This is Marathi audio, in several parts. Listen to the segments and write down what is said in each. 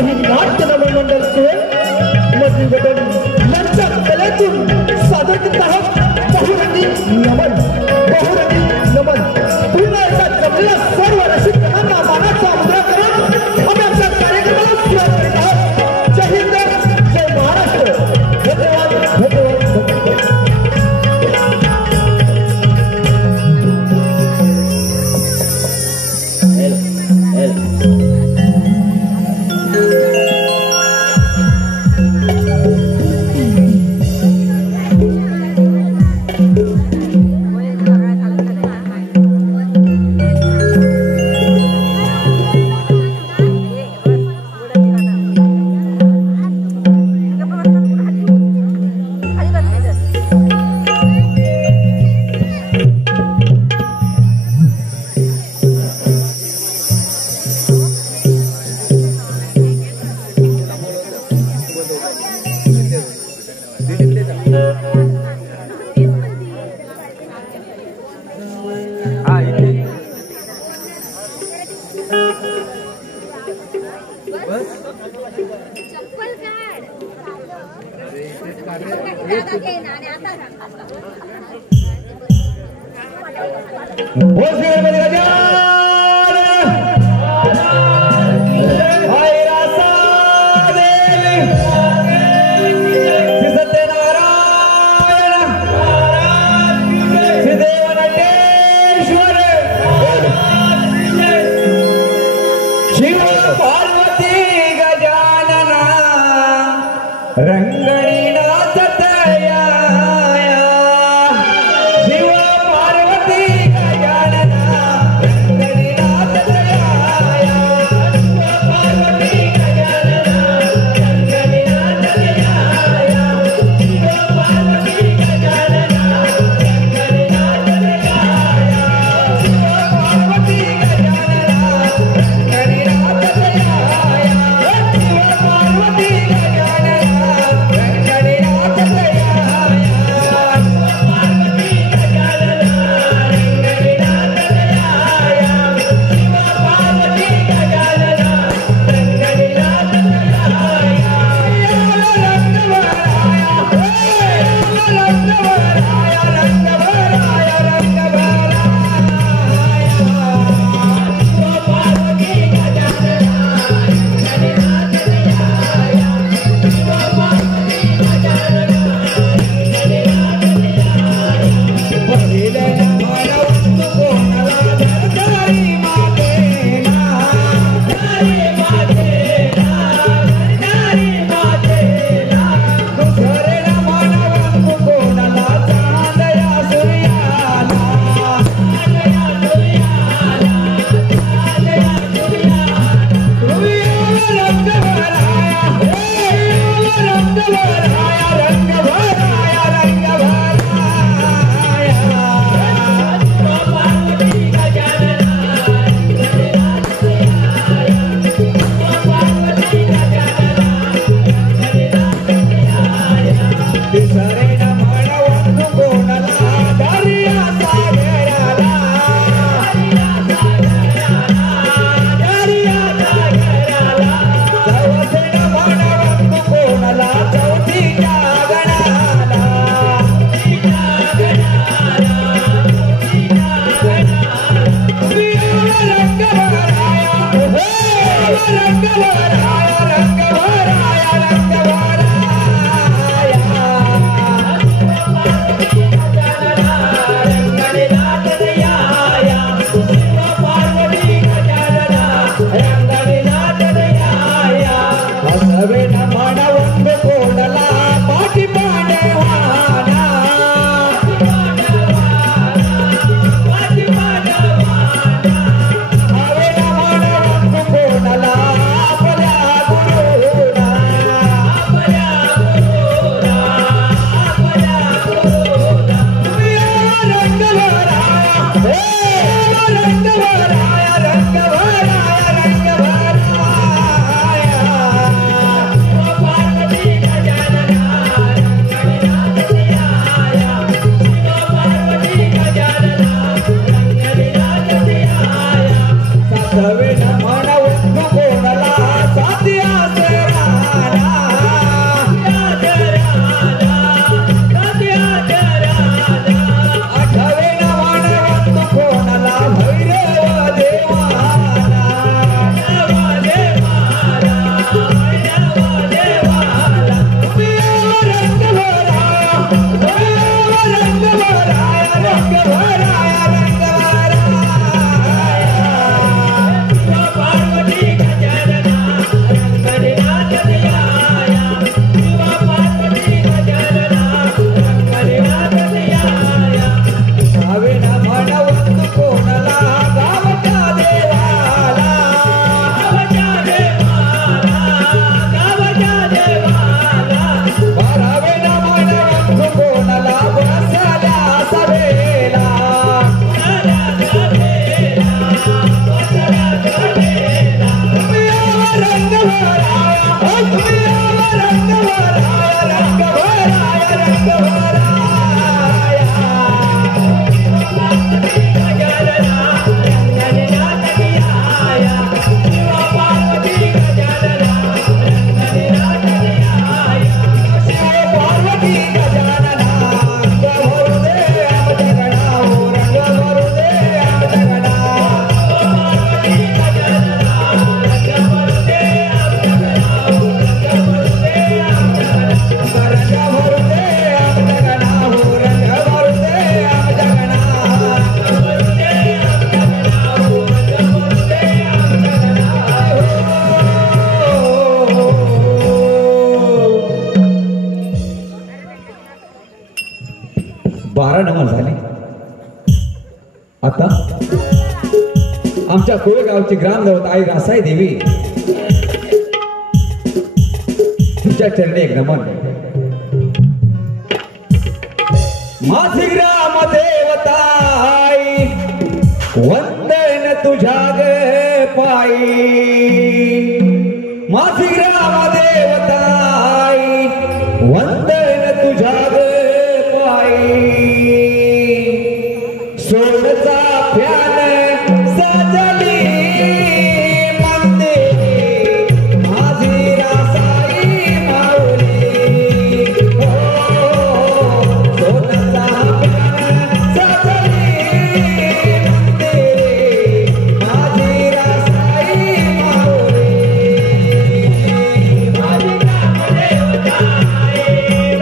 काही नाट्य नवमंडल मधुगडन यांच्या कलेतून सादर करत आहोत बहुरंगी नमन पुन्हा एकदा जमलेल्या सर्व रसिकांना मानाचा मुद्रा करून आम्ही आमच्या कार्यक्रमाला सुरुवात करीत आहोत. जय हिंद, जय महाराष्ट्र. धन्यवाद. शिव पार्वती गजानना तारानमन झाली. आता आमच्या कोळेगावची ग्रामदेवता आई रासाई देवी तुझ्या चरणी एक नमन. माझी ग्रामदेवता आई वंदन तुझ्या ग पायी. माझी ग्रामदेवता आई वंदन तुझ्या ग पायी. सोनचा प्यान सजली मंदिर माझी रासाई माऊली. हो सोनचा प्यान सजली मंदिर माझी रासाई माऊली. माझी ग्रामदेवता आई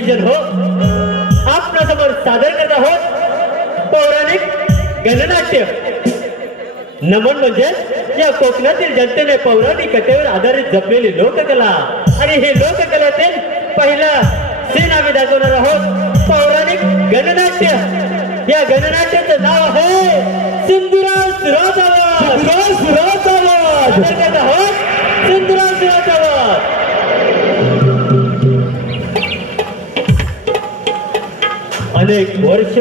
रसिक जन हो, आपल्यासमोर सादर करत आहोत पौराणिक गणनाट्य. नमन म्हणजे या कोकणातील जनतेने पौराणिक कथेवर आधारित जपलेली लोककला आणि हे लोककलेतील पहिला सीन आम्ही दाखवणार आहोत पौराणिक गणनाट्य. या गणनाट्याचं नाव आहे सिंधुराज सुराचावाद. सिंधुराज सुराचावाद. अनेक वर्ष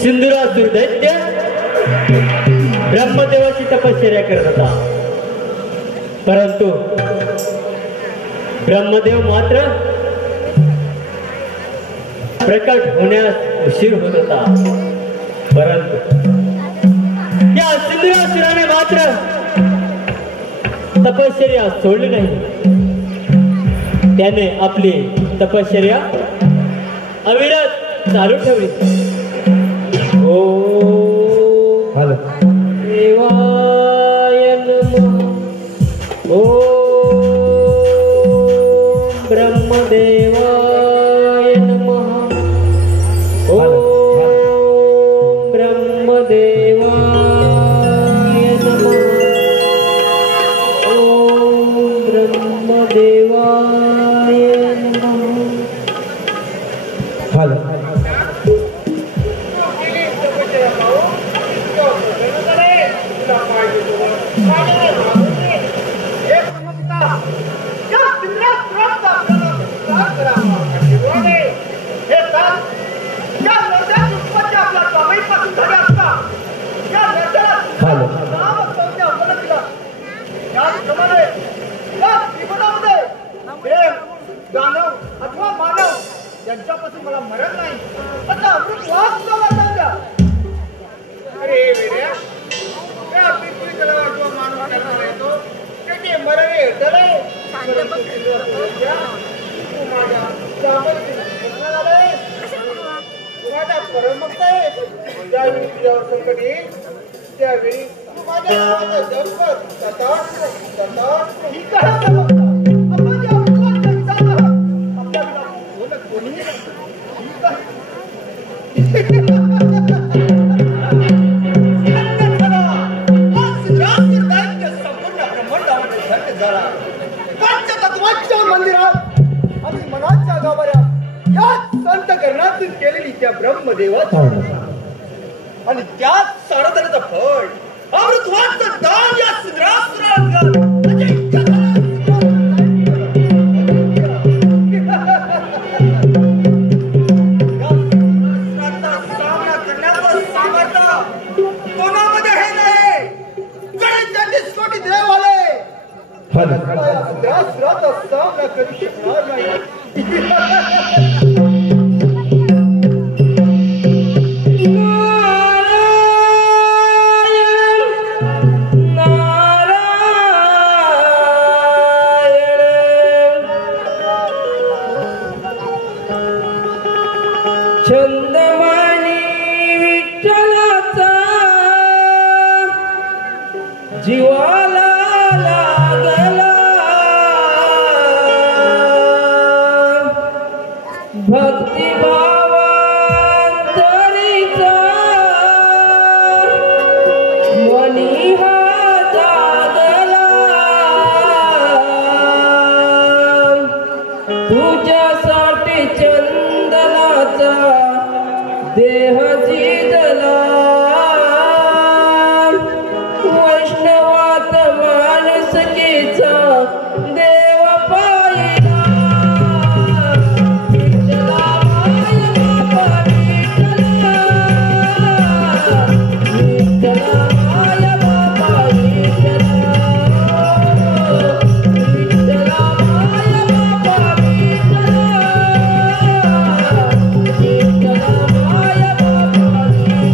सिंधुरासुर दैत्य ब्रह्मदेवाची तपश्चर्या करत होता, परंतु ब्रह्मदेव मात्र प्रकट होण्यास उशीर होत होता. परंतु या सिंधुरासुराने मात्र तपश्चर्या सोडली नाही. त्याने आपली तपश्चर्या अविरत चालू ठेवली. ओ देवाय नमः. ओ ब्रह्मदेवाय नमः. ओ ब्रह्मदेवाय नमः. ओ ब्रह्मदेवाय नमः. अथवा मानव यांच्यापासून मला मरण नाही. आता अमृत वास द्या. अरे वेड्या, त्या पृथ्वी तलावर जो मानव करणार येतो त्याचे मरण येतले. तू माझ्या माझा परमभक्त आहे. ज्यावेळी तुझ्यावर संकट येईल त्यावेळी तू माझ्या नावाचा जप कर. मंदिरात आणि मनाच्या गाभाऱ्यात या संत करणातून केलेली त्या ब्रह्मदेवाची आणि त्याच साधनाचं फळ अमृतवाचं दान या सिद्धरासुराला सामना करण्याचं सामर्थ्य कोणामध्ये हे नाही. कोटी देव आले सिद्धरासुराचा सामना करू शकणार नाही. छंदमानी विठ्ठलाचा जीवाला लागला. भक्तिभावांतरीचा मनी हा जागला. तुझ्यासाठी चंदनाचा देह जिजला. वैष्णवात माणुसकीचा देव पाहिला. विठ्ठला माय बाबा विठ्ठला. विठ्ठला माय बाबा विठ्ठला. विठ्ठला माय बाबा विठ्ठला. विठ्ठला माय बाबा विठ्ठला.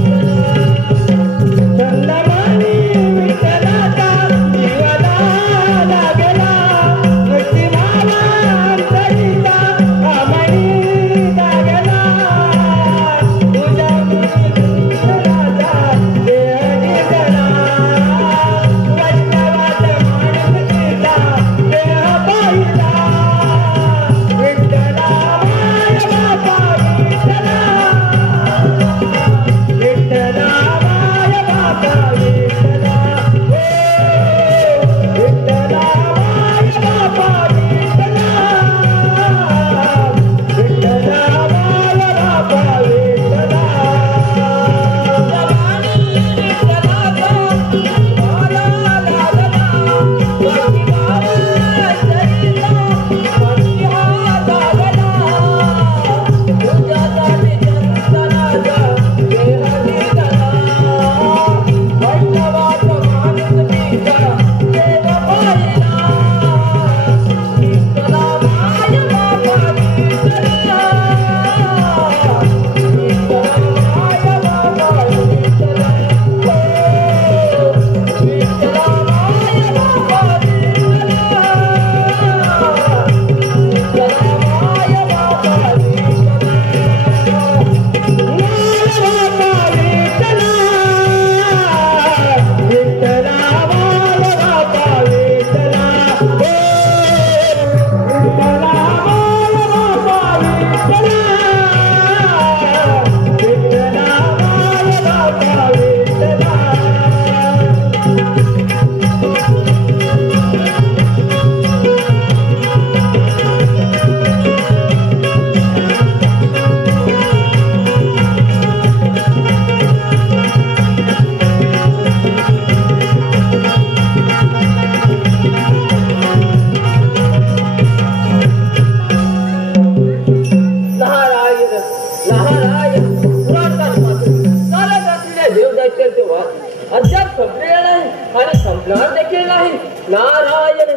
अद्याप संपलेला नाही आणि संपणार देखील नाही. नारायण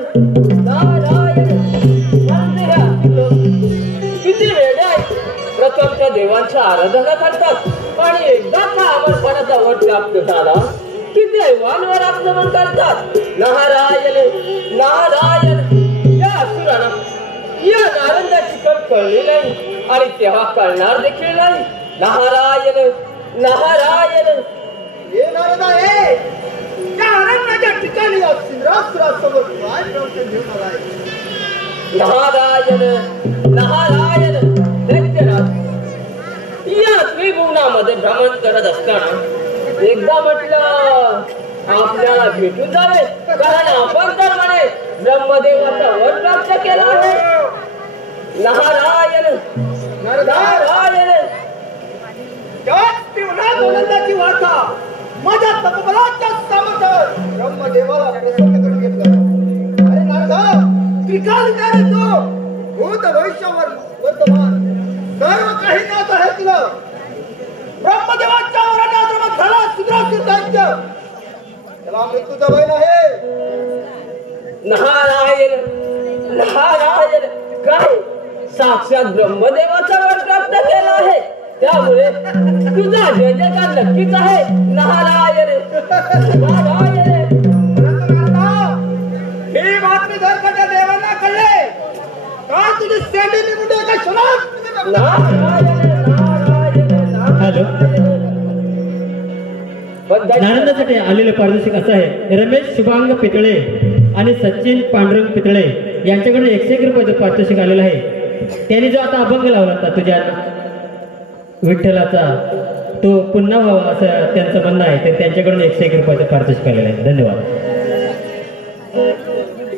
नारायण. किती वेळे आहेत. प्रथमच्या देवांच्या आराधना करतात आणि एकदा का अमरपणाचा वट प्राप्त झाला की देवांवर आक्रमण करतात. नारायण नारायण. या असुराला या नारंगाची कळ कळली नाही आणि तेव्हा कळणार देखील नाही. नारायण नारायण. हे नारदा हे त्या अरण्याच्या ठिकाणी इंद्रासुरासमोर काय प्रवचन घेऊन आलाय. नारायण नारायण. दैत्यराज या त्रिभुवनामध्ये भ्रमण करत असताना एकदा म्हटलं आपल्याला भेटून जावे, कारण आपण तर म्हणे ब्रह्मदेवाचा वर प्राप्त केला आहे. नारायण नारायण. त्याच तीव्र आनंदाची वार्ता माझ्या तपबलाच्या सामर्थ्यावर ब्रह्मदेवाला प्रसन्न करून घेतलं. अरे नारदा, त्रिकाल काय तो भूत भविष्यावर वर्तमान सर्व काही ज्ञात आहे तुला. ब्रह्मदेवाच्या वराने आक्रमण झाला सुद्रासुर दैत्य, त्याला मृत्यूचा भय नाही. नारायण नारायण. काय साक्षात ब्रह्मदेवाचा वर प्राप्त केला आहे, त्यामुळे तुझा जय जयकार नक्कीच आहे. नारायण नारायण. परंतु नारदा, ही बातमी जर का त्या देवांना कळले तर तुझी सेंडी निघून एका क्षणात नारायण नारायण. हॅलो. पण नारंगासाठी आलेले पारितोषिक असं आहे. रमेश शुभांग पितळे आणि सचिन पांडुरंग पितळे यांच्याकडून 101 रुपयाचं पारितोषिक आलेलं आहे. त्यांनी जो आता अभंग लावला होता तुझ्या विठ्ठलाचा, तो पुन्हा व्हावा असं त्यांचं म्हणणं आहे. तर त्यांच्याकडून 101 रुपयाचं पारितोषिक आलेलं आहे. धन्यवाद.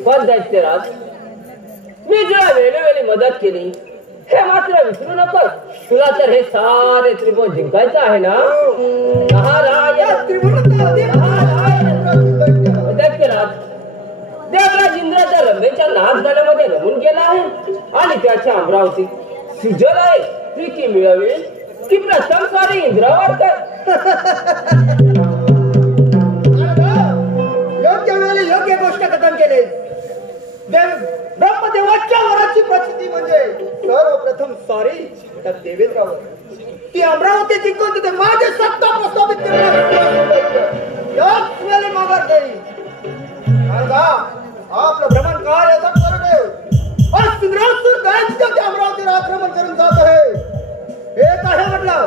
पण दैत्यराज, मी तुला वेळोवेळी मदत केली हे मात्र विसरू नको. तुला तर हे सारे त्रिभुवन जिंकायचं आहे ना. नारायण दैत्यराज. देवराज इंद्राच्या रंभेच्या नाच गाण्यामध्ये रमून गेला आहे आणि त्याच्या अमरावती सुजल आहे. ती की मिळवेल की प्रथम सारी इंद्रावर कर. योग्य वेळी योग्य गोष्ट कथन केले. ब्रह्मदेवाच्या वराची प्रसिद्धी म्हणजे सर्वप्रथम सॉरी त्या देवेंद्रावर. ती अमरावती जिंकून तिथे माझे सत्ता प्रस्थापित याच वेळी माघार केली. आपलं भ्रमण काय असं करू नये. सुंदरासुर दैत्य त्या अमरावतीवर आक्रमण करून जात आहे. हे काय म्हटलं.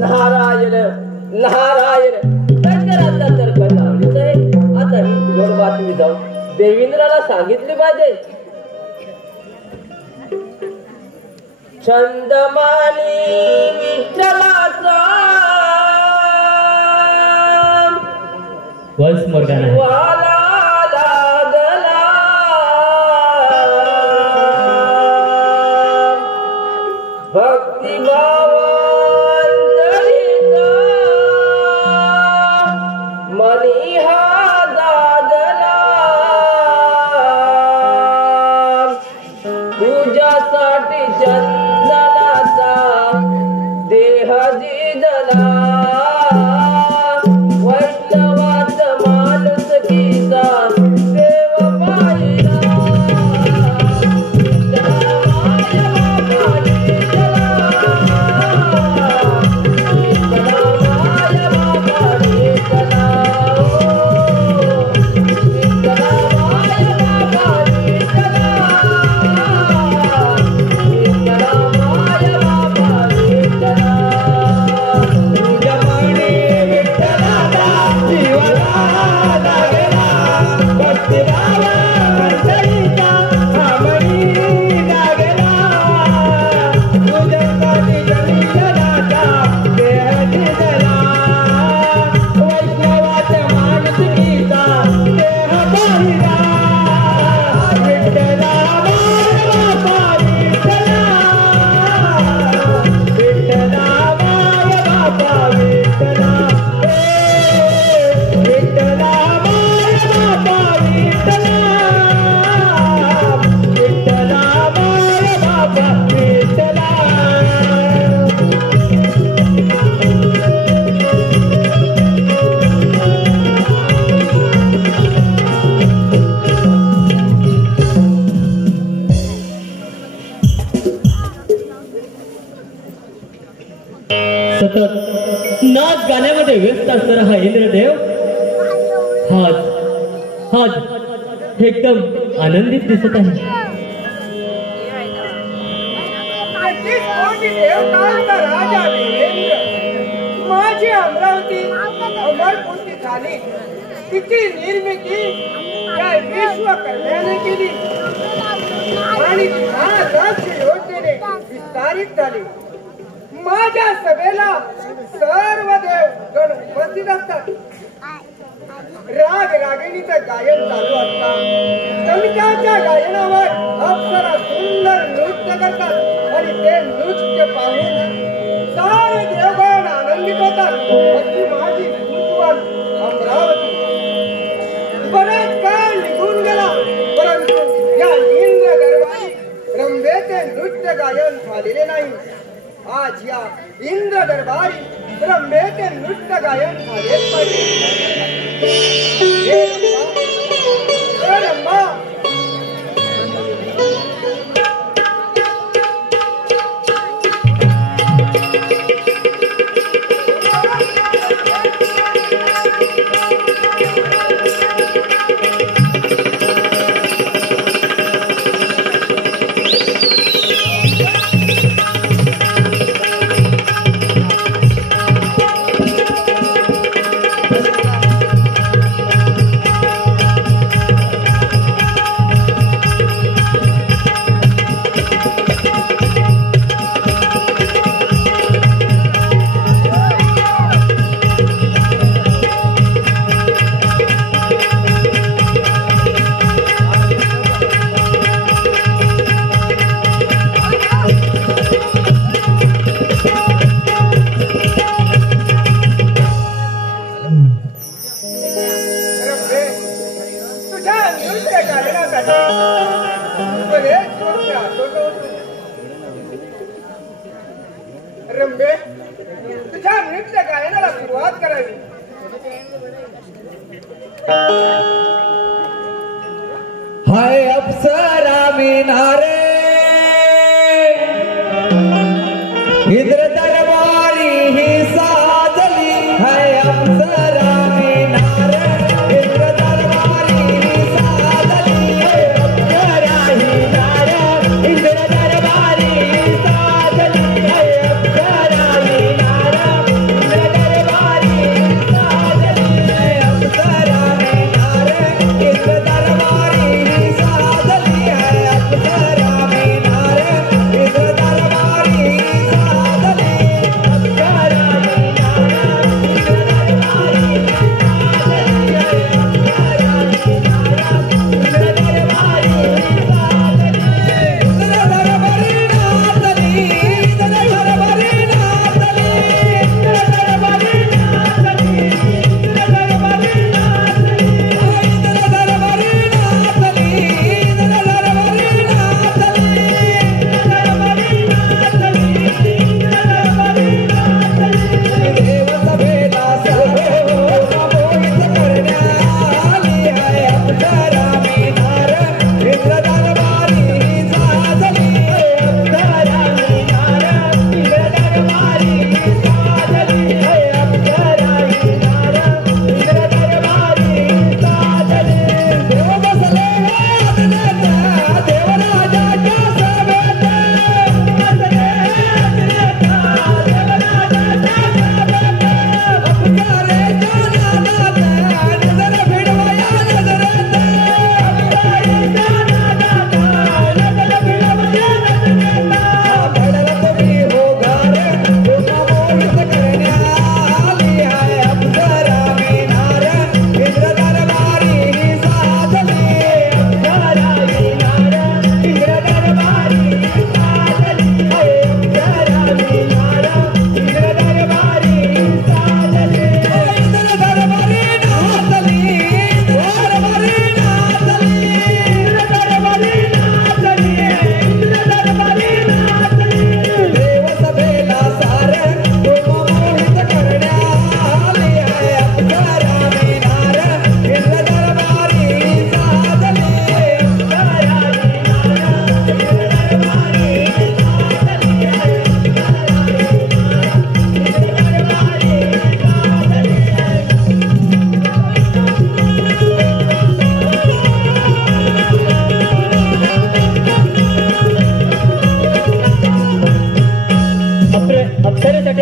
नारायण नारायण. दैत्यराजला तर कळलं आवडीच आहे. आता ही गोड बातमी जाऊन देवेंद्राला सांगितली पाहिजे. छंदमानी विठ्ठलाचा वन्स मोर गाणं आहे. वाला लागला भक्तिभावांतरीचा मनी हा जागला. तुझ्यासाठी चंदनाचा देह जिजला. वैष्णवात माणूस कीचा देव पाहिला. विठ्ठला सतत नाच गाण्यामध्ये व्यस्त असणारा हा इंद्रदेव आज एकदम आनंदित दिसत आहे. तेहतीस कोटी देवतांचा राजा वीरेंद्र माझी अमरावती अमरपूर्ती झाली. तिची निर्मिती या विश्वकर्म्याने केली आणि 10 लक्ष योजनेने विस्तारित झाली. माझ्या सभेला सर्व देव गण उपस्थित असतात. राग रागिणीचं गायन चालू असतात. कविताच्या गायनावर अप्सरा सुंदर नृत्य करतात आणि ते नृत्य पाहून सारे देवगण आनंदित होतात. अशी माझी कुतूहल अमरावती. बराच काळ निघून गेला, परंतु या इंद्र दरबारी रंभेचे नृत्य गायन झालेले नाही. आज या इंद्र दरबारी रंभेचे नृत्य गायन झालेच पाहिजे. हे रंभा, रंभे तुझ्या नृत्य गायनाला सुरुवात करावी. हाय अप्सरा मिनारे इंद्र दरबारी ही साजली. हाय अप्सरा मिनारे इंद्र दरबारी ही साजली. हाय अप्सरा मिनारे इंद्र दरबारी ही साजली. हाय अप्सरा मिनारे इंद्र दरबारी ही साजली. हाय अप्सरा मिनारे इंद्र दरबारी ही साजली. हाय अप्सरा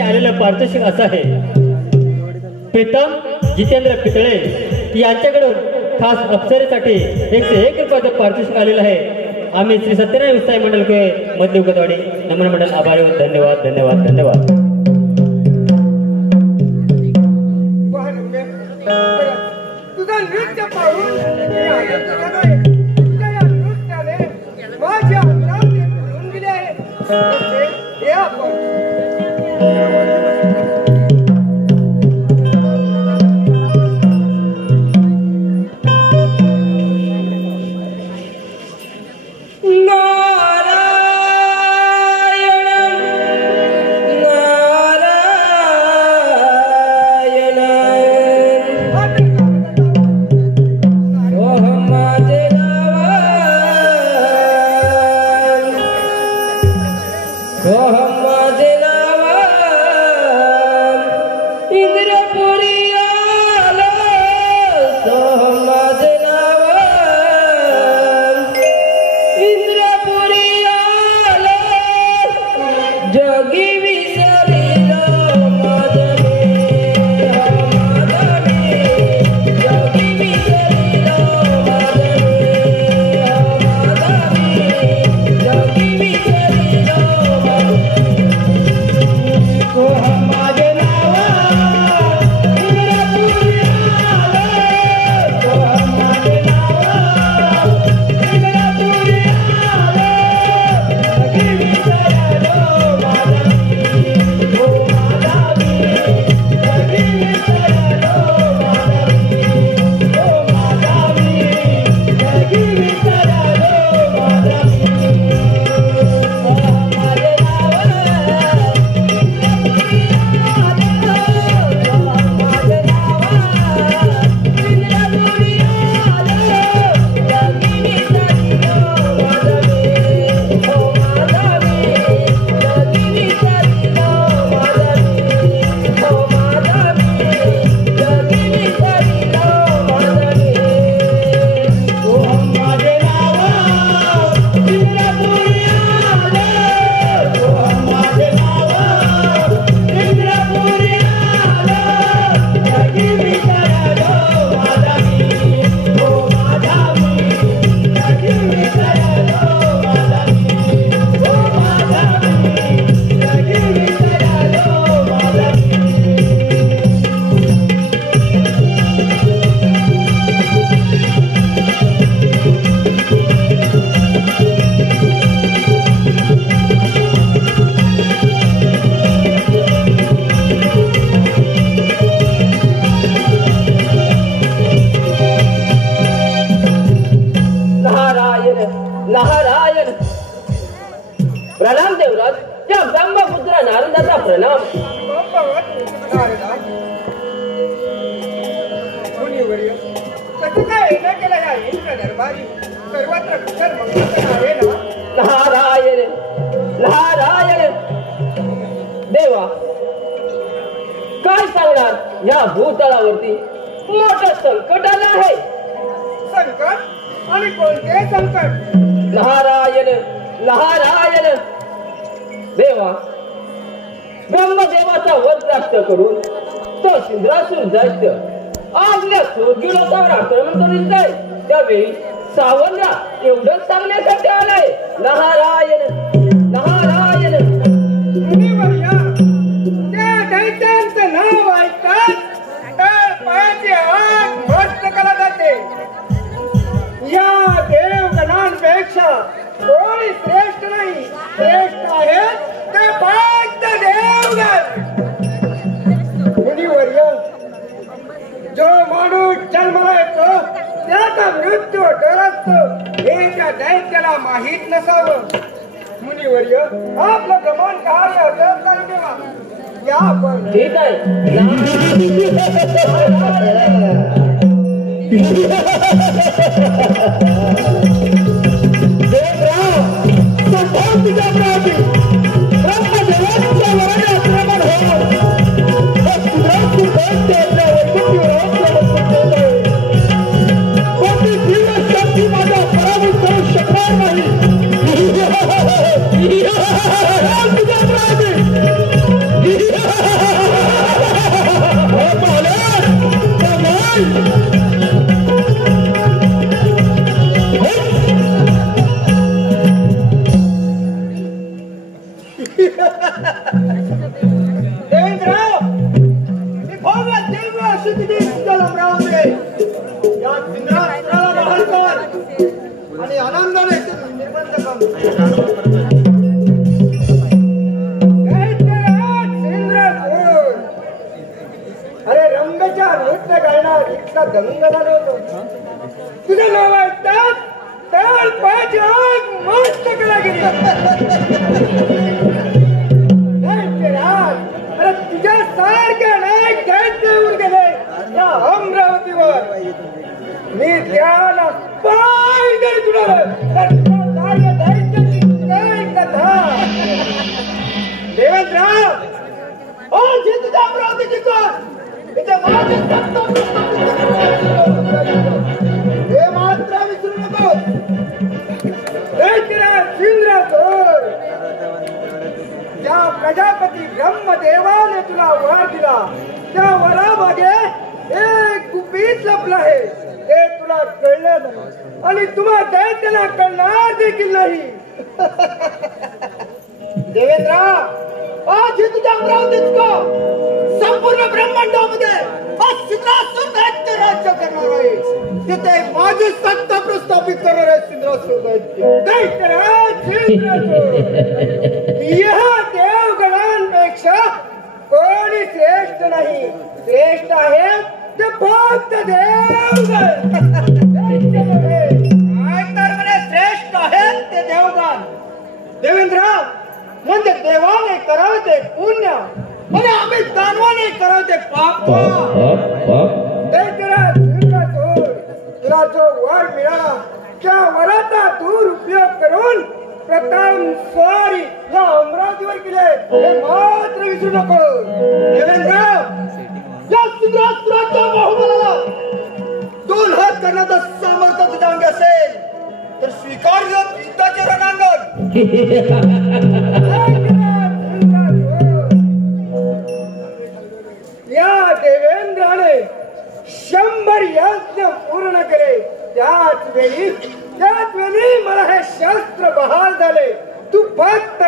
आलेलं पारितोषिक असं आहे. प्रीतम जितेंद्र पितळे यांच्याकडून खास अप्सरेसाठी 101 रुपयाचं पारितोषिक आलेलं आहे. आम्ही श्री सत्यनारायण विस्तार मंडल के मधली उगतवाडी नमन मंडल आभारी आहोत. धन्यवाद धन्यवाद धन्यवाद. तुझं नृत्य पाहून तुझ्या या नृत्याने माझ्या अंगात भरून गेले आहे. हे आपण प्रणाम देवराज. त्या ब्रह्मपुत्र नारदाचा प्रणाम. कसं काय येणं केलं या इंद्र दरबारी सर्वत्र कुशल मंगल आहे ना. नारायण नारायण. देवा काय सांगणार, या भूतळावरती मोठं संकट आलं आहे. संकट आणि कोणते संकट? नारायण नारायण. देवा ब्रह्मदेवाचा वध प्राप्त करून तो सिंद्रासूर दैत्य आपल्या स्वर्गीय लोकांवर आक्रमण करीत जाईल. त्यावेळी सावंगा एवढंच सांगण्यासाठी आलाय. नारायण नारायण. त्या दैत्यांचं नाव ऐकतात तर पायाची आग भस्म केला जाते. या देवगणांपेक्षा कोणी श्रेष्ठ नाही. श्रेष्ठ आहे ते फक्त देवगण. मुनिवर्य, जो माणूस जन्माला येतो त्याचा मृत्यू डरसतो हे त्या दैत्याला माहीत नसावं. मुनिवर्य, आपलं प्रमाण कार्य असेल तर देवा. या आपण ठीक आहे. नाही. देवेंद्रराव, ही भव्य दिव्य अशी तुझी पूजा अमरावती. या सिंधरासुराला बहाल कर आणि आनंदाने इथे निर्बंध कर. अरे रंगाच्या नृत्य गायणार इतका दंग झालो होतो. तुझं नाव ऐकतात तर पाच आग मस्त केला गेली. अरे तुझ्या सारख्या नाही दैत्य येऊन गेले या अमरावतीवर. मी त्याला पाय जरी तुडवलं तर तुझ्या दैत्याची काय कथा. देवेंद्रराव, जी तुझ्या अमरावतीची कर हे मात्र विसरू नको. ज्या प्रजापती ब्रह्मदेवाने तुला वर दिला त्या वरामागे एक गुपित लपलं आहे. हे तुला कळलं नाही आणि तुम्हा दैत्याला कळणार देखील नाही. देवेंद्र, आज ही तुझ्या अमरावतीत का संपूर्ण ब्रह्मांडामध्ये सिंधरासुर दैत्य राज्य करणार आहे. तिथे माझी सत्ता प्रस्थापित करणार आहे. सिंधरासुर दैत्यराज सिंधरासुर. या देवगणांपेक्षा कोणी श्रेष्ठ नाही. श्रेष्ठ आहे ते फक्त देवगण. तर म्हणे श्रेष्ठ आहेत ते देवगण. देवेंद्र, म्हणजे देवाने करावे ते पुण्य आणि आम्ही दानवाने करावे ते पाप. तुला जो वर मिळाला त्या वराचा दुरुपयोग करून प्रथम स्वारी या अमरावतीवर केले हे मात्र विसरू नको. देवेंद्र, या सिंधरासुराच्या बाहुबलाला 2 हात करण्याचं सामर्थ्य तुझ्या अंगी असेल तर स्वीकार युद्धाचे रणांगण. या देवेंद्राने 100 यज्ञ पूर्ण केले. त्याच वेळी मला हे शस्त्र बहाल झाले. तू फक्त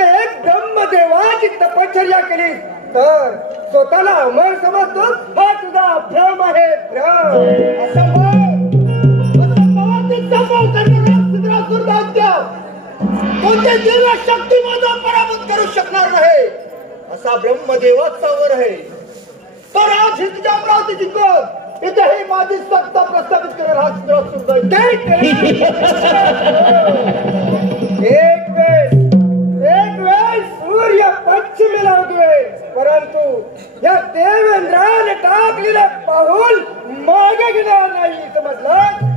एक ब्रह्मदेवाची तपश्चर्या केली तर स्वतःला अमर समजतो. हा तुझा भ्रम आहे. भ्रम असंभव सिंधरासुर दैत्य कोणते दिव्य शक्तिमान पराभूत करू शकणार नाही असा ब्रह्मदेवाचा वर आहे. तर आज ही तुझ्या अमरावतीची कर इथे ही माझी सत्ता प्रस्थापित करेल हा सिंधरासुर दैत्य. एक वेळ सूर्य पश्चिमेला उगवेल परंतु या देवेंद्राने टाकलेले पाऊल मागे घेणार नाही. समजलं?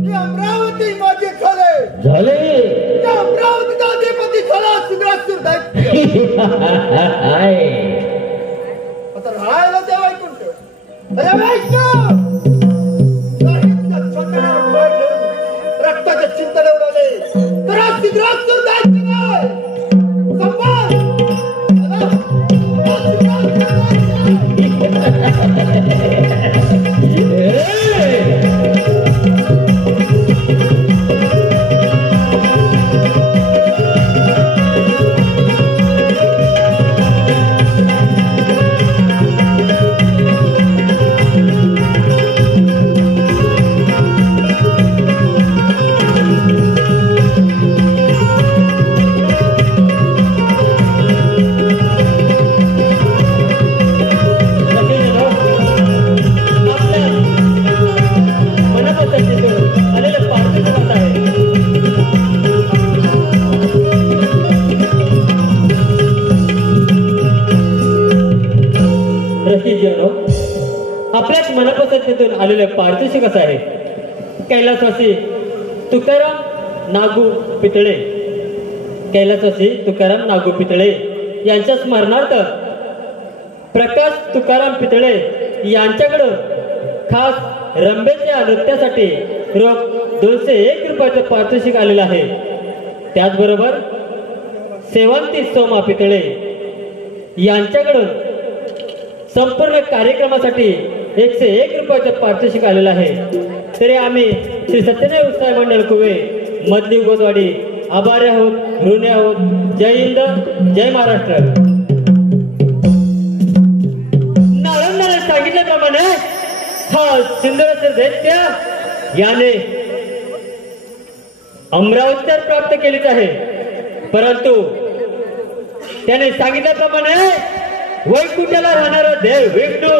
ही अमरावती माझे झाले झाले त्या अमरावतीचा अधिपती झाला सुग्रासूर दैत्य. आता राहायला त्या वैकुंठ. अरे वैष्णव! साहित्यात छंदनावर भर घेऊन रक्ताचे चिंतन उडवले तर हा सुग्रासूर दैत्य नाही. संभाळ! अरे, हा सुग्रासूर दैत्य आपल्याच मनापसंतीतून आलेले पारितोषिक असं आहे. कैलासवासी तुकाराम नागू पितळे, कैलासवासी तुकाराम नागू पितळे यांच्या स्मरणार्थ प्रकाश तुकाराम पितळे यांच्याकडं खास रंबेच्या नृत्यासाठी रोख 201 रुपयाचं पारितोषिक आलेलं आहे. त्याचबरोबर सेवंती सोमा पितळे यांच्याकडून संपूर्ण कार्यक्रमासाठी 101 रुपयाचं पारितोषिक आलेलं आहे. तरी आम्ही श्री सत्यनारायण उत्साह मंडळ कुवे मधली गोदवाडी आभारी आहोत, ऋणी आहोत. जय हिंद, जय महाराष्ट्र. नालंदाने सांगितल्याप्रमाणे हा सिंधुराचं दैत्य याने अमरावती तर प्राप्त केलीच आहे, परंतु त्याने सांगितल्याप्रमाणे वैकुंठाला राहणारा देव विष्णू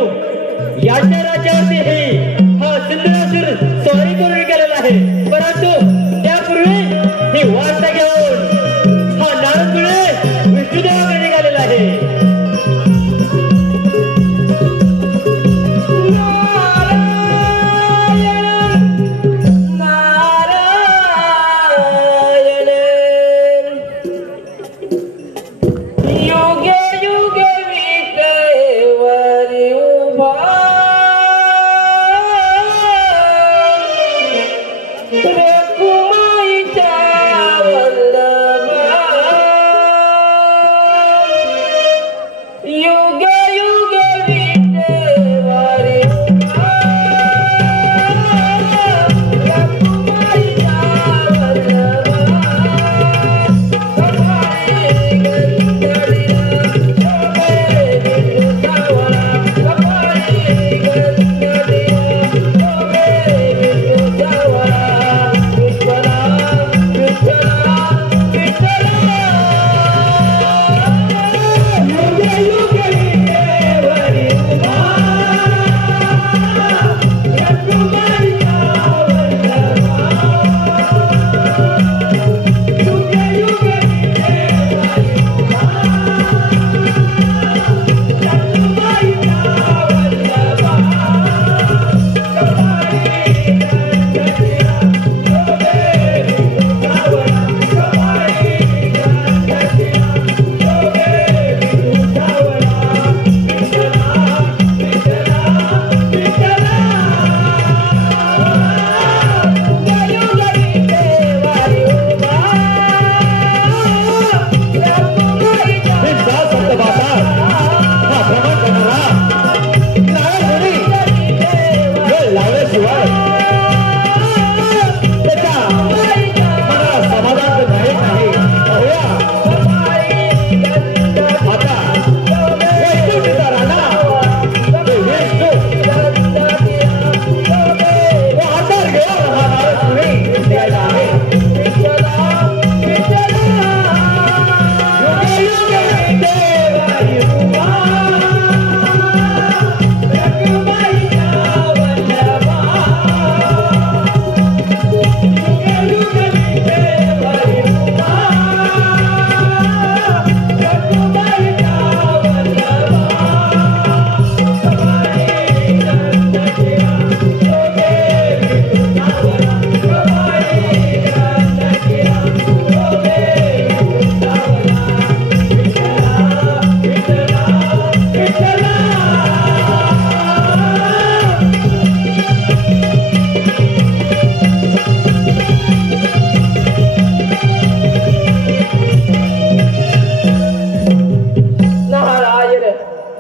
याच्या राज्यावरती हा सिंधुरासुर स्वारी करून गेलेला आहे. परंतु त्यापूर्वी ही वार्ता घेऊन हा नारदमुळे विष्णुदेवाकडे निघालेला आहे. Today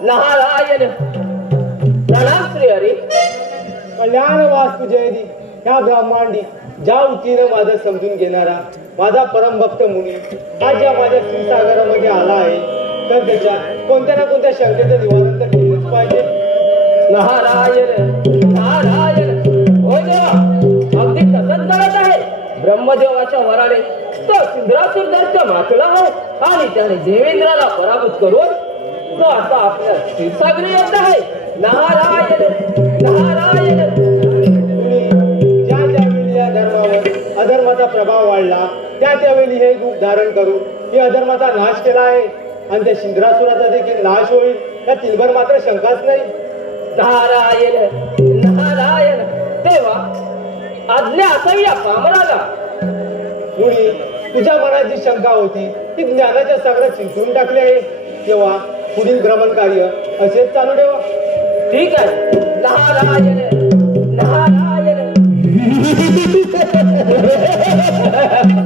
नारायण. प्रणाम श्री हरी. कल्याण वास्तु जयदी. ह्या ब्रह्मांडी ज्या वतीनं माझं समजून घेणारा माझा परमभक्त मुनी आज या माझ्या क्षीरसागरामध्ये आला आहे, तर त्याच्या कोणत्या ना कोणत्या शंकेचं निवारण तर केलंच पाहिजे. नारायण नारायण. होय देवा, अगदी तसंच घडत आहे. ब्रह्मदेवाच्या वराने तो इंद्रासूर दर्श मातला हो आणि त्याने देवेंद्राला पराभूत करून तो आता आपल्या क्षीरसागरी येत आहे. नारायण नारायण. ज्या ज्यावेळी या धर्मावर अधर्माचा प्रभाव वाढला त्या त्यावेळी हे रूप धारण करून मी अधर्माचा नाश केला आहे आणि त्या इंद्रासुराचा देखील नाश होईल या तिलभर मात्र शंकाच नाही. नारायण नारायण. तेव्हा आज्ञा असावी या पामराला. मुनी, तुझ्या मनात जी शंका होती ती ज्ञानाच्या सागरात चिंतून टाकली आहे. तेव्हा पुढील भ्रमण कार्य असेच चालू ठेवा. ठीक आहे. नारायण नारायण.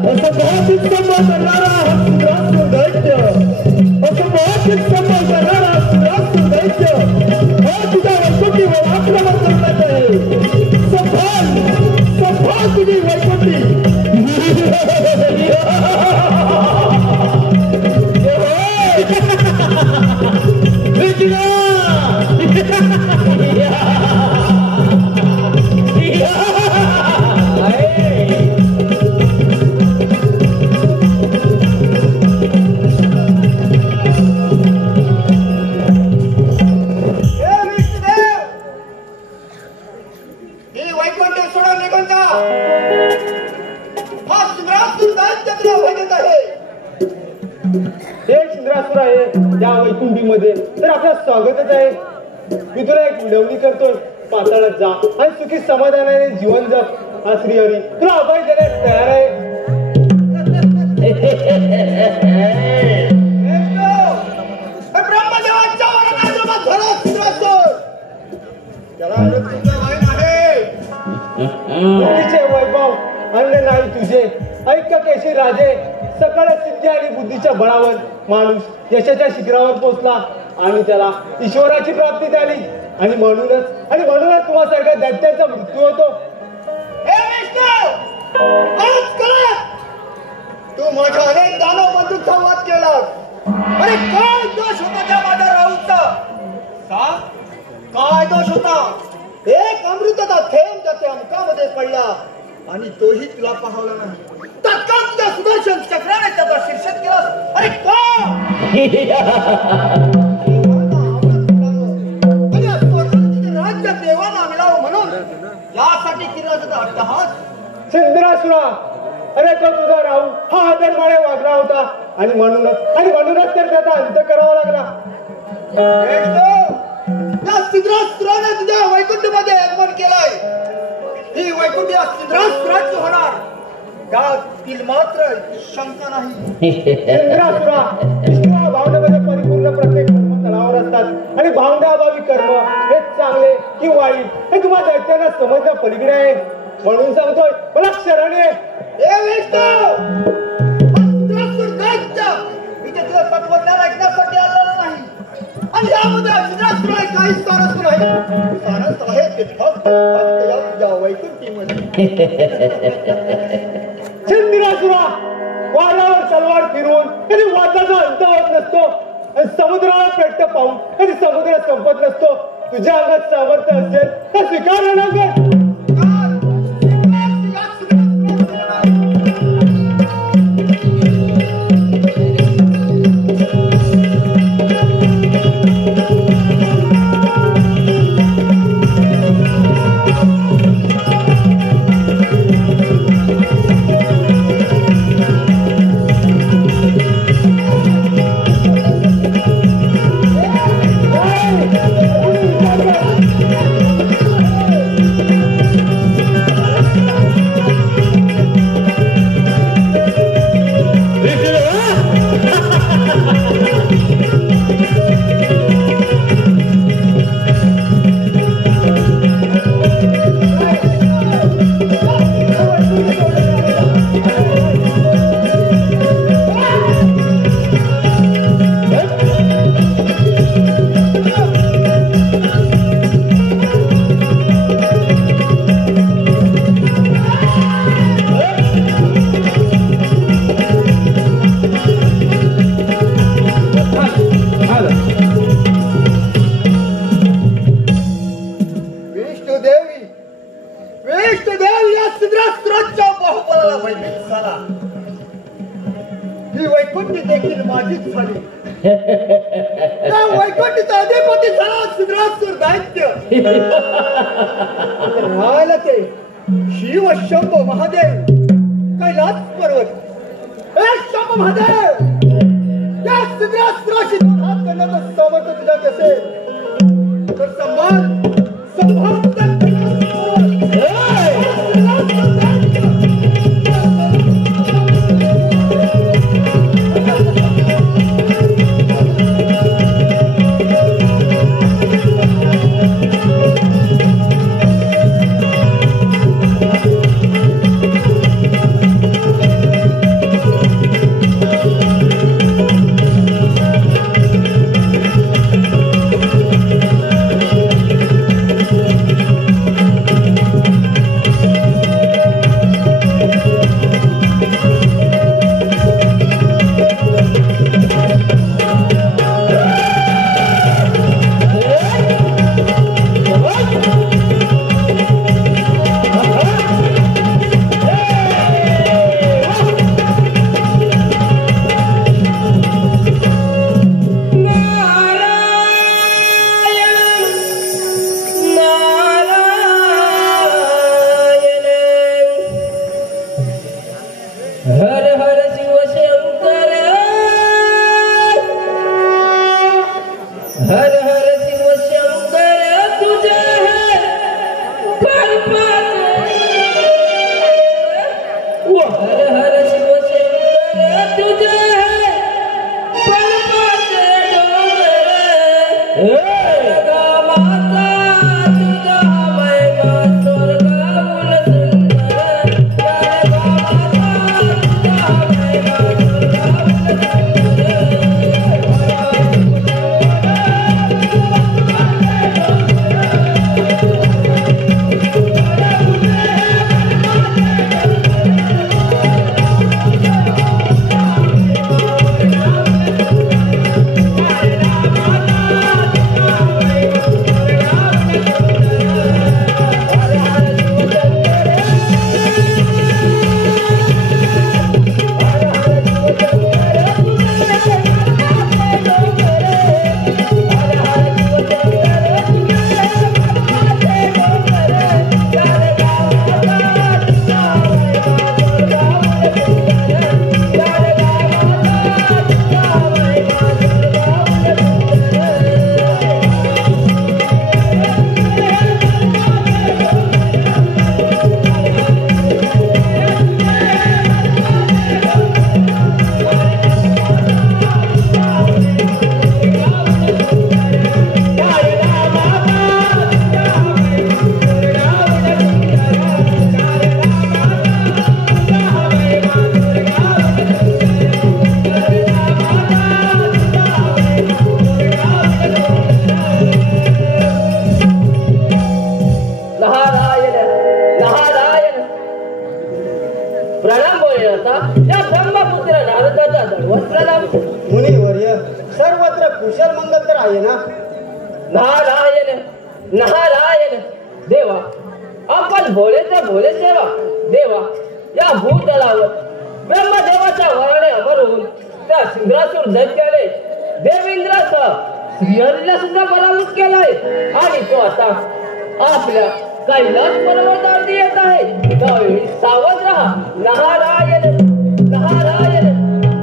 असं बहुत उत्सव करणारा सुरासुर दैत्य, असं बहुत उत्सव करणारा सुरासुर दैत्य हा तुझ्या वैकुंठीवर आक्रमण करण्यात आहे. सफाल तुझी वैकुंठी. वैकुंठीमध्ये तर आपलं स्वागतच आहे. मी तुला एक विनवणी करतोय, पाताळात जा आणि सुखी समाधानाने जीवन जग. हा श्रीहरी तुला अभय देण्यास तयार आहे. ब्रह्मदेवाच्या वरदानासोबत झाला इंद्रासूर. त्याला मृत्यूचं भय आहे. बुद्धीचे वैभव अन्न नाही तुझे. ऐक्य केशी राजे. सकळ सिद्धी आणि बुद्धीच्या बळावर माणूस यशाच्या शिखरावर पोहोचला आणि त्याला ईश्वराची प्राप्ती झाली आणि म्हणूनच तुम्हासारख्या दैत्यांचा मृत्यू होतो. हे विष्णू, आज कळलं. तू माझ्या अनेक दानव बंधूंचा संवाद केलास. अरे काय दोष होता त्या माझ्या राऊतचा? सांग, काय दोष होता? एक अमृताचा थेंब त्याच्या अंकामध्ये पडला आणि तोही तुला पाहवला नाही. तत्काळ तुझ्या सुदर्शन चक्राने त्याचा शीर्षक केलास. अरे का? राज्य देवाना मिळावं म्हणून यासाठी केला जातो अट्टहास. चंद्रासुरा, अरे तो तुझा राहू हा आदरमाळे वागला होता आणि म्हणूनच तर त्याचा अंत करावा लागला. त्या सिद्रासुराने तुझ्या वैकुंठमध्ये आगमन केलंय. ही वैकुंठी सिद्रासुराची होणार त्यातील मात्र शंका नाही. चंद्रासुरा, विष्णू भावनेमध्ये परिपूर्ण प्रत्येक कर्म तणावर असतात आणि भावनाभावी कर्म हे चांगले की वाईट हे तुम्हाला दैत्यांना समजण्या पलीकडे आहे. म्हणून सांगतोय, मला शरण आहे. मी तुझं तत्वज्ञान ऐकण्यासाठी आलेलं नाही आणि यामध्ये सिद्रासुराला काही स्वारस्य नाही. स्वारस्य आहे ते फक्त या तुझ्या वैकुंठीमध्ये. चंद्रासुरा, वाऱ्यावर तलवार फिरवून कधी वादाचा अंत होत नसतो आणि समुद्राला पेट्ट पाहून कधी समुद्र संपत नसतो. तुझ्या अंगात सामर्थ्य असेल तर स्वीकार नका. अधिक झाली. त्या वैकुंठीचा अधिपती झाला सिद्धरासूर दैत्य. राहिला ते शिव शंभो महादेव कैलास पर्वत. शंभो महादेव त्या सिद्धरासुराशी हात करण्याचं सामर्थ्य तुझ्यात असेल तर संभाळ मुनिवर्य सर्वत्र कुशल मंगल तर आहे ना? नारायण नारायण देवा, आपण भोलेच्या भोले सेवा देवा. या भूतलावर ब्रह्मदेवाच्या वराने अमर होऊन त्या सिंद्रासूर दैत्याने देवेंद्रासह श्रीहरीला सुद्धा पराभूत केलाय आणि तो आता आपल्या कैलास पर्वतावरती येत आहे. त्यावेळी सावध राहा. नारायण नारायण.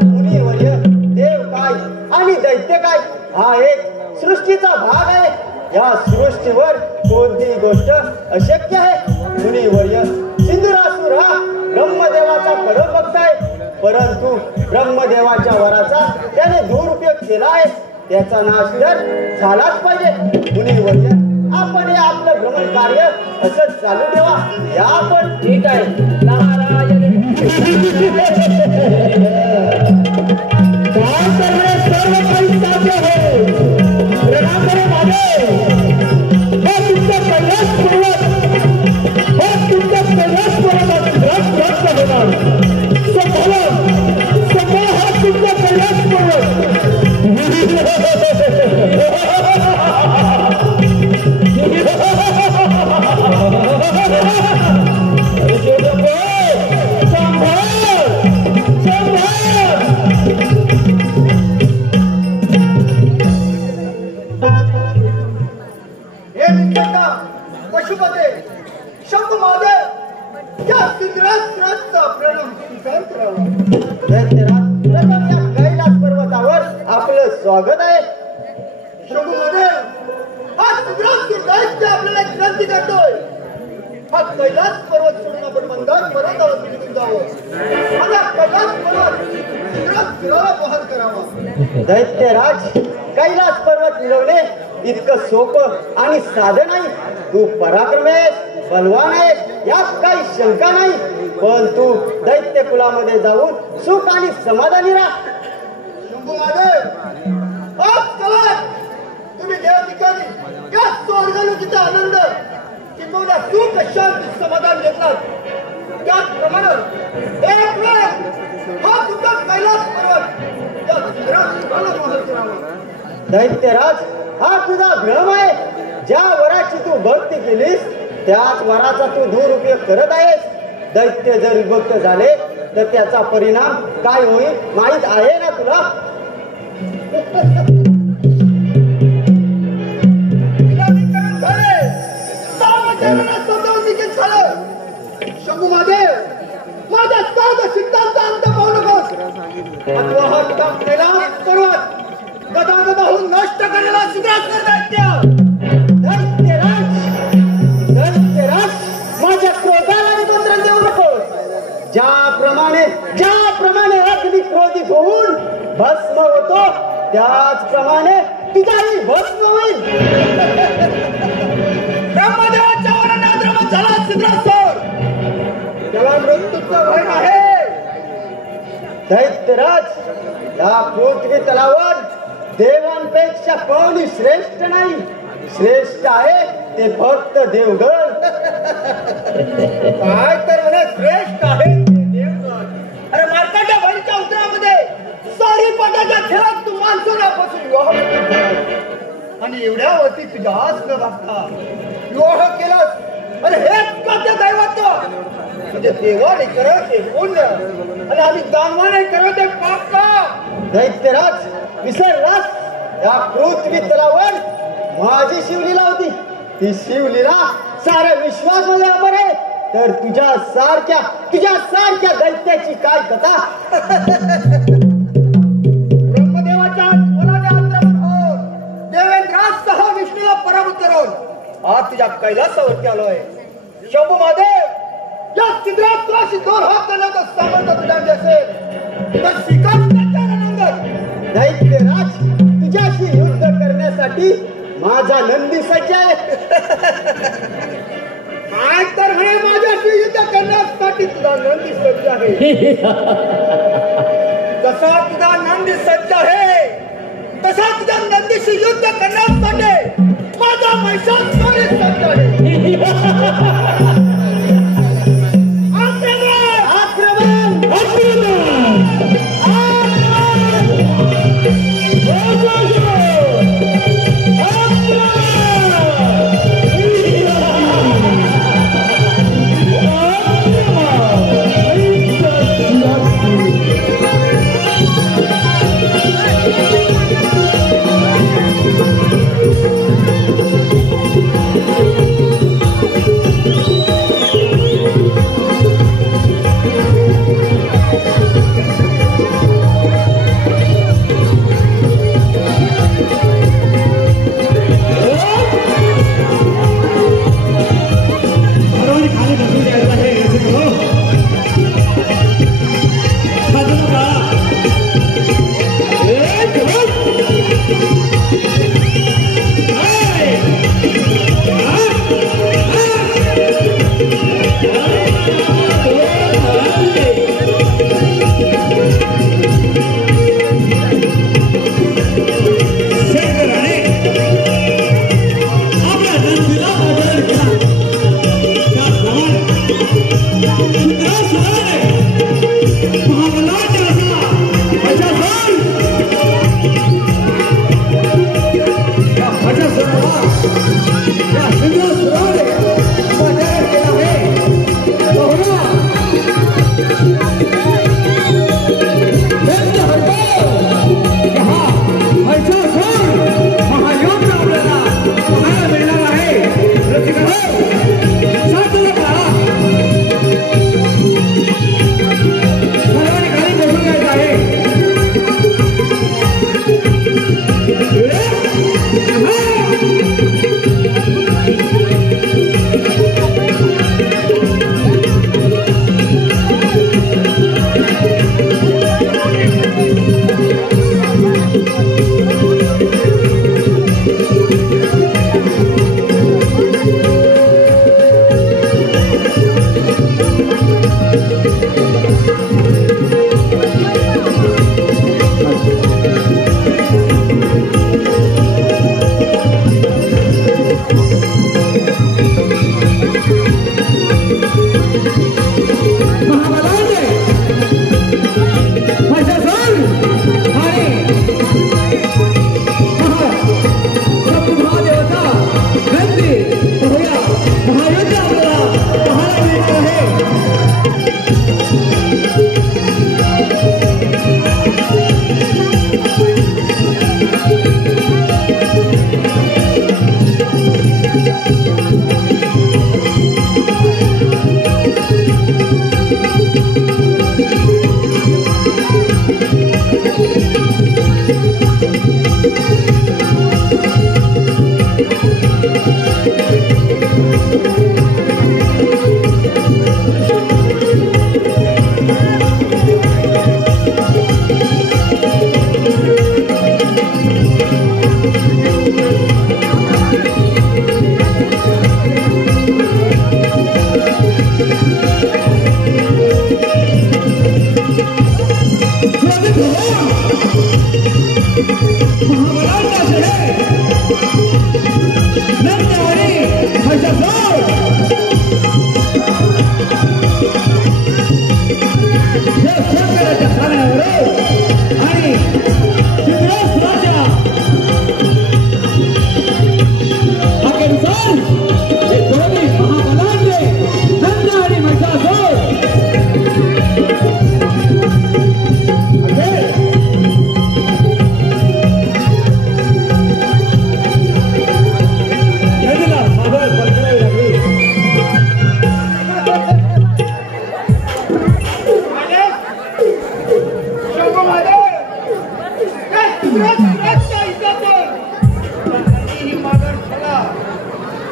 मुनिवर्य देव काय आणि दैत्य काय हा एक सृष्टीचा भाग आहे. या सृष्टीवर कोणतीही गोष्ट अशक्य आहे. मुनिवर्य सिंधुरासूर हा ब्रह्मदेवाचा परमभक्त आहे, परंतु ब्रह्मदेवाच्या वराचा त्याने दुरुपयोग केला आहे. त्याचा नाश तर झालाच पाहिजे. मुनिवर्य आपण हे आपलं भ्रमण कार्य असंच चालू ठेवा. या आपण ठीक आहे. नारायण सर्व काही साध्य आहे. प्रणाम करो माझे. हो तुमचा कैलास पर्वत, हो तुमचा कैलास पर्वत ग्रस्त होणार. संभव हा तुमचा कैलास पर्वत. संभव पते शंभू महादेव या सिद्धराजचा प्रणव स्वीकार करावा. प्रथम या कैलास पर्वतावर आपलं स्वागत आहे. शंभू महादेव हा सिद्धराज दैत्य आपल्याला एक विनंती करतोय. हा कैलास पर्वत सोडून आपण मंदार पर्वतावर निघून जावं. आणि हा कैलास पर्वत सिद्धराज शिराला बहाल करावा. दैत्यराज, कैलास पर्वत मिळवणे इतकं सोपं आणि साधं नाही. तू पराक्रमी आहेस, बलवान आहेस, यात काही शंका नाही. पण तू दैत्य कुलामध्ये जाऊन सुख आणि समाधानी राहा. शंभू महादेव आज कला तुम्ही देव ठिकाणी या स्वर्गलोकीचा आनंद किंवा सुख शांती समाधान घेतलात. त्याचप्रमाणे एक वेळ हा तुमचा कैलास पर्वत या सिद्धराज शिराला बहाल करावा. दैत्यराज, हा तुझा भ्रम आहे. ज्या वराची तू भक्ती केलीस त्याच वराचा तू दुरुपयोग करत आहेस. दैत्य जर विभक्त झाले तर त्याचा परिणाम काय होईल माहित आहे ना तुला? शंभू महादेव माझा साधा सिद्धांत अंत पाहू नकोस. कैलास पर्वत गदागदा होऊन नष्ट करायला सिद्धराज दैत्य. दैत्यराज, माझ्या क्रोधाला निमंत्रण देऊ नकोस. ज्याप्रमाणे अग्नी क्रोधित होऊन भस्म होतो त्याचप्रमाणे तुझाही भस्म होईल. ब्रह्मदेवाच्या वराने आक्रमण झाला सिद्धराज सोड. त्याला मृत्यूचा भय आहे. दैत्यराज, या पृथ्वी तलावर देवांपेक्षा कोणी श्रेष्ठ नाही. श्रेष्ठ आहे ते फक्त देवगण. काय तर म्हणे श्रेष्ठ आहे ते देवगण. अरे मार्कांड्या बळीच्या उतरामध्ये सारी पटाच्या खेळात तू माणसापासून विवाह केला आणि एवढ्यावरती तुझ्या आस न लागता विवाह केलास. अरे हेच का ते दैवत्व. म्हणजे देवाने करत ते पुण्य आणि आम्ही दानवाने करत ते पाप का. दैत्यराज, विसरलास? या पृथ्वी तलावर माझी शिवलीला होती. ती शिवलीला साऱ्या विश्वामध्ये अमर आहे. तर तुझ्या सारख्या दैत्याची काय कथा. ब्रह्मदेवाच्या मुलाने आक्रमण होऊन देवेंद्रासह विष्णूला पराभूत करून आज तुझ्या कैलासावरती आलोय. शंभू महादेव, या सिद्धराज तुलाशी दोन हात करण्याचं सामर्थ्य तुझ्यामध्ये असेल तर स्वीकार त्याच्या रणंगत. दैत्यराज, तुझ्याशी युद्ध करण्यासाठी माझा नंदी सज्ज आहे. काय तर म्हणे माझ्याशी युद्ध करण्यासाठी तुझा नंदी सज्ज आहे. जसा तुझा नंदी सज्ज आहे तसा तुझ्या नंदीशी युद्ध करण्यासाठी माझा महिषासुर सज्ज आहे. महायोग आपल्याला पाहायला मिळणार आहे.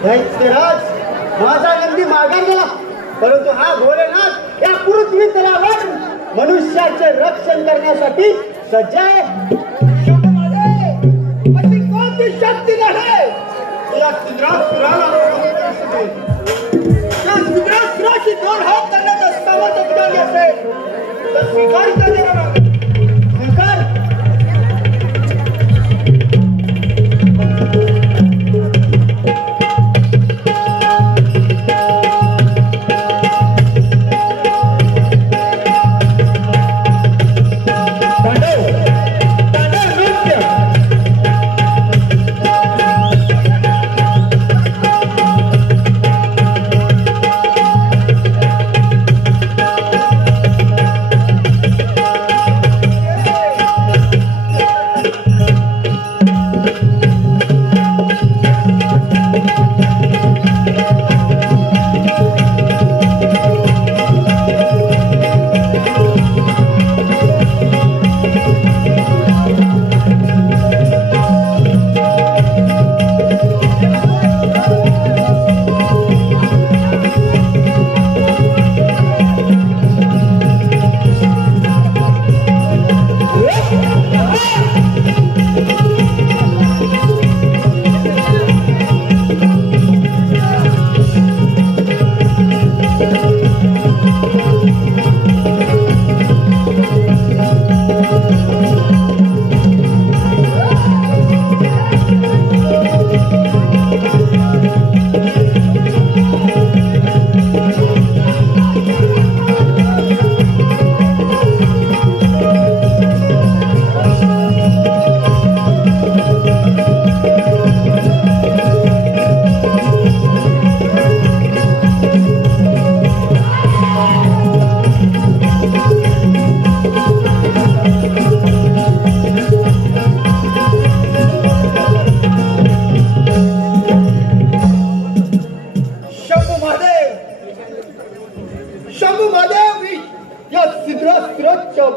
दैत्यराज माझा नंदी मागे गेला, परंतु हा भोलेनाथ या पृथ्वी तलावर मनुष्याचे रक्षण करण्यासाठी सज्ज आहे. अशी कोणती शक्ती नाही या सिद्धासुराला पराभूत करू शकेल. या सिद्धासुराशी दोन हात करण्याचा सामर्थ्य ठिकाणी असेल तर स्वीकार करणे स्वीकार.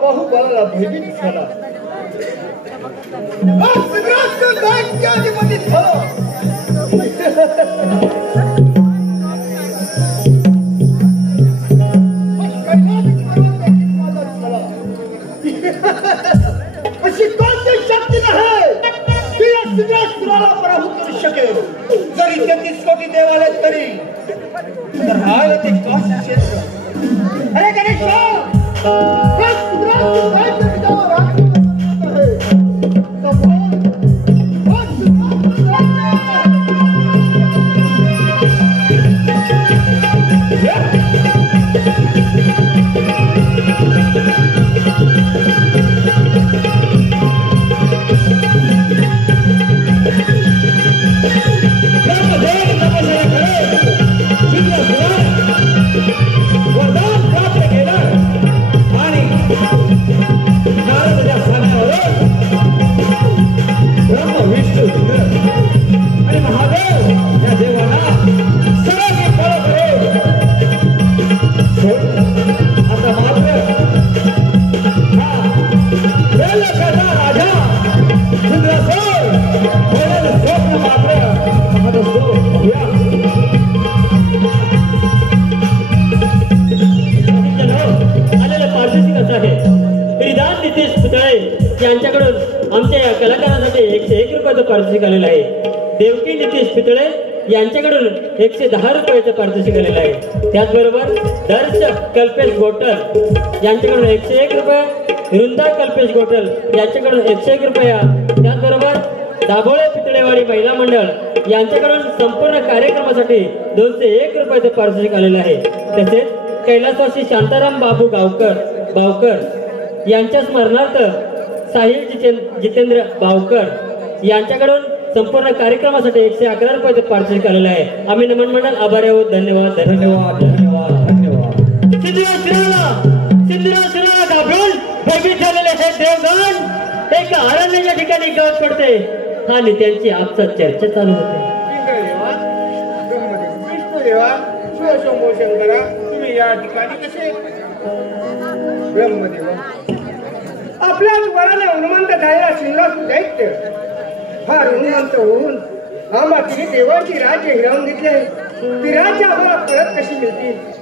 बाहुबलाला भयभीत झाला. अशी कोणती शक्ती नाही की या सिद्धासुराला पराभूत करू शकेल. जरी 33 कोटी देवालय तरी तर हा ते काशी क्षेत्र. अरे गणेश यांच्याकडून आमच्या कलाकारांसाठी 101 रुपयाचं पारितोषिक आलेलं आहे. देवकी नितीश पितळे यांच्याकडून 110 रुपयाचं पारितोषिक आलेलं आहे. त्याचबरोबर दर्शक कल्पेश गोटल यांच्याकडून 101 रुपये, वृंदा कल्पेश गोटल यांच्याकडून 101 रुपया, त्याचबरोबर दाभोळे पितळेवाडी महिला मंडळ यांच्याकडून संपूर्ण कार्यक्रमासाठी 201 रुपयाचं पारितोषिक आलेलं आहे. तसेच कैलासवासी शांताराम बाबू बावकर यांच्या स्मरणार्थ साहिल जितेंद्र बावकर यांच्याकडून संपूर्ण कार्यक्रमासाठी 111 रुपयाचं पारितोषिक आलेलं आहे. आम्ही नमन मंडळ आभारी आहोत. धन्यवाद धन्यवाद धन्यवाद धन्यवाद. सिद्धराशिराला घाबरून भयभीत झालेले हे देवगण एका अरण्याच्या ठिकाणी गवत पडते. हा नेत्यांची आपसात चर्चा चालू होते. विष्णुदेवा शिवशंभो शंकरा, तुम्ही या ठिकाणी कसे? ब्रह्मदेवा, आपल्याच वराने हनुमंत झालेला सिंहासूर दैत्य फार हनुमंत होऊन आम्हा तिने देवाची राज्य हिरावून घेतले आहे. ती राज्य आम्हाला परत कशी मिळतील?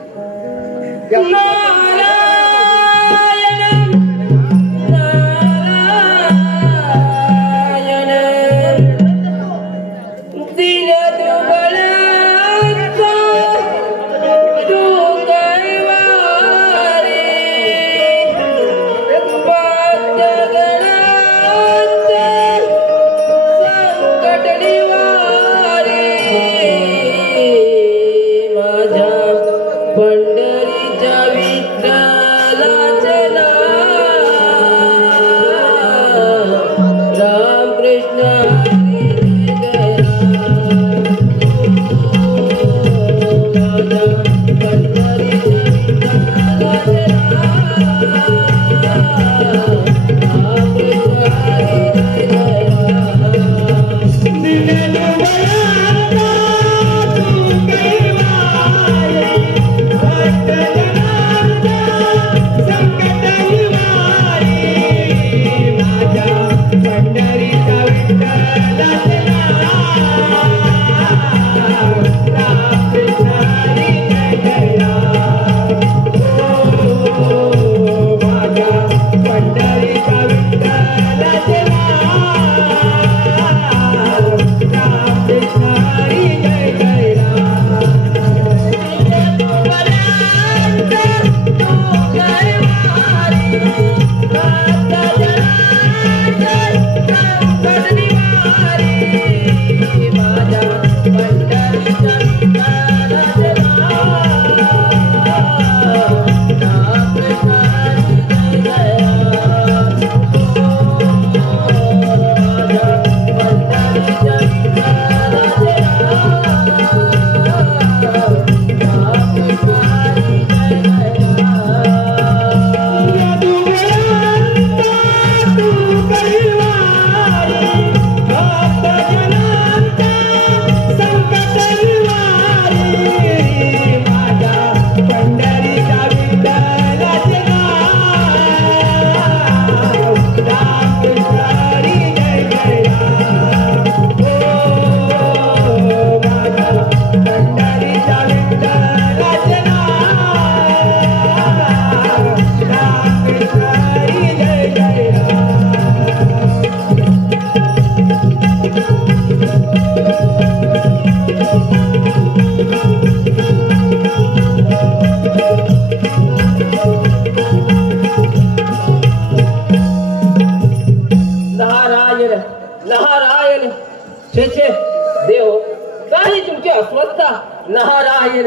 नारायण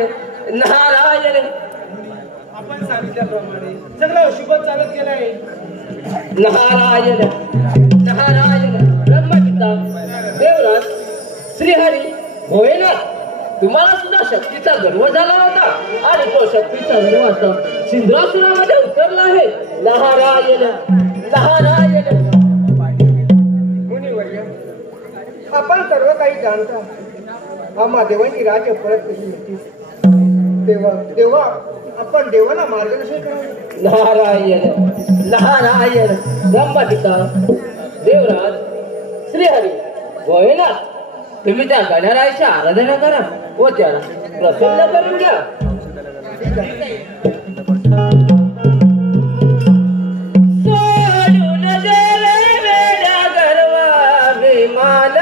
नारायण. आपण सांगितल्याप्रमाणे सगळं अशुभच चालत गेलंय. नारायण नारायण. ब्रह्मपिता देवराज श्रीहरी भोलेनाथ, तुम्हाला सुद्धा शक्तीचा गर्व झाला होता आणि तो शक्तीचा गर्व आता सिंधुरासुरामध्ये उतरला आहे. नारायण नारायण. मुनिवर्य, आपण सर्व काही जाणता. आम्हा देवांची राज्य परत कशी मिळतील? देवा आपण देवाला मार्गदर्शन करावे. नारायण नारायण. ब्रह्मपिता देवराज श्रीहरी भोलेनाथ, तुम्ही त्या गणरायाची आराधना करा व त्याला प्रसन्न करून घ्या. सोडून देवे वेड्या गर्वाभिमान,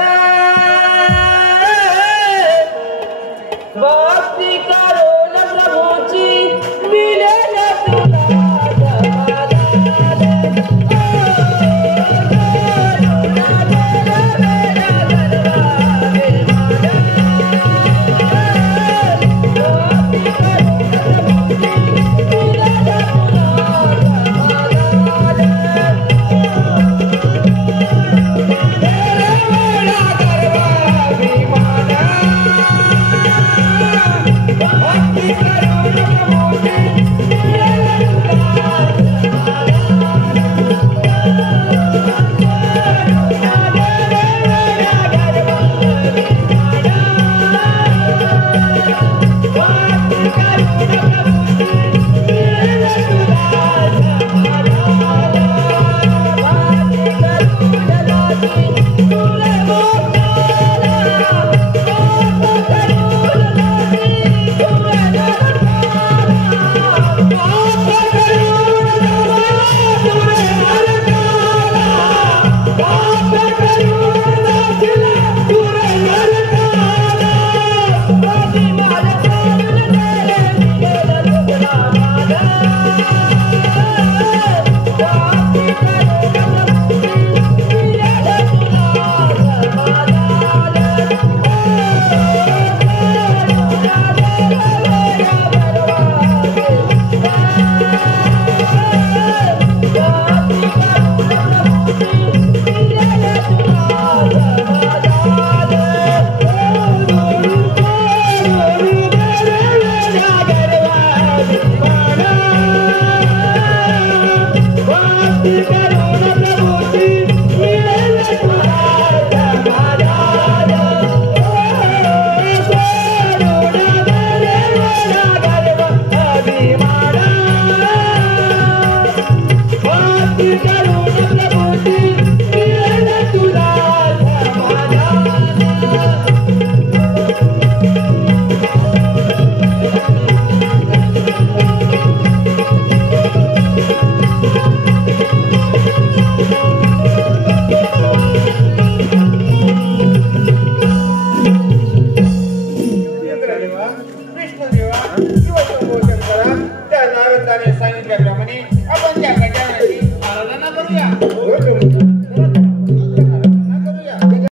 भक्ती करून प्रभूची मिळेल तुला समाधान. दादाने सांगितल्याप्रमाणे आपण त्या गजाननाची आराधना करूया.